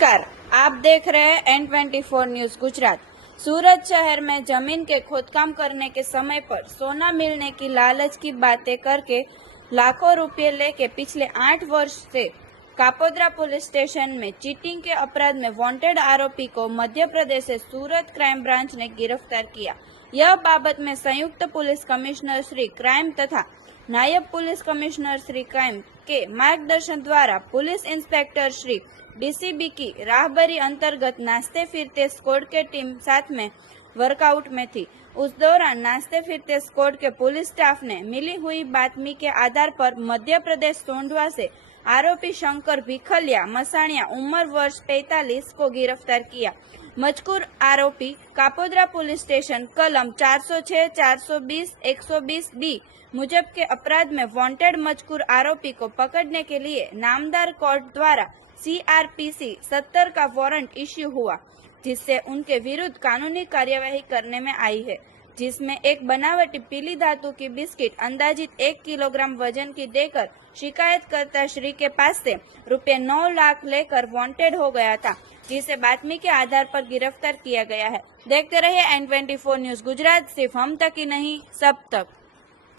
नमस्कार, आप देख रहे हैं N24 न्यूज गुजरात। सूरत शहर में जमीन के खोदकाम करने के समय पर सोना मिलने की लालच की बातें करके लाखों रुपए लेके पिछले 8 वर्ष से कापोद्रा पुलिस स्टेशन में चीटिंग के अपराध में वांटेड आरोपी को मध्य प्रदेश से सूरत क्राइम ब्रांच ने गिरफ्तार किया। यह बाबत में संयुक्त पुलिस कमिश्नर श्री क्राइम तथा नायब पुलिस कमिश्नर श्री क्राइम के मार्गदर्शन द्वारा पुलिस इंस्पेक्टर श्री डीसीबी की राहबरी अंतर्गत नाचते फिरते स्क्वाड के टीम साथ में वर्कआउट में थी। उस दौरान नाचते फिरते स्क्वाड के पुलिस स्टाफ ने मिली हुई बातमी के आधार पर मध्य प्रदेश सोंढवा से आरोपी शंकर भिखलिया मसाणिया उम्र वर्ष 45 को गिरफ्तार किया। मजकूर आरोपी कापोद्रा पुलिस स्टेशन कलम 406, 420, 120 बी मुजब के अपराध में वांटेड मजकूर आरोपी को पकड़ने के लिए नामदार कोर्ट द्वारा CRPC 70 का वारंट इश्यू हुआ, जिससे उनके विरुद्ध कानूनी कार्यवाही करने में आई है, जिसमें एक बनावटी पीली धातु की बिस्किट अंदाजित 1 किलोग्राम वजन की देकर शिकायतकर्ता श्री के पास से रुपये 9 लाख लेकर वांटेड हो गया था, जिसे बातमी के आधार पर गिरफ्तार किया गया है। देखते रहिए N24 न्यूज गुजरात, सिर्फ हम तक ही नहीं सब तक।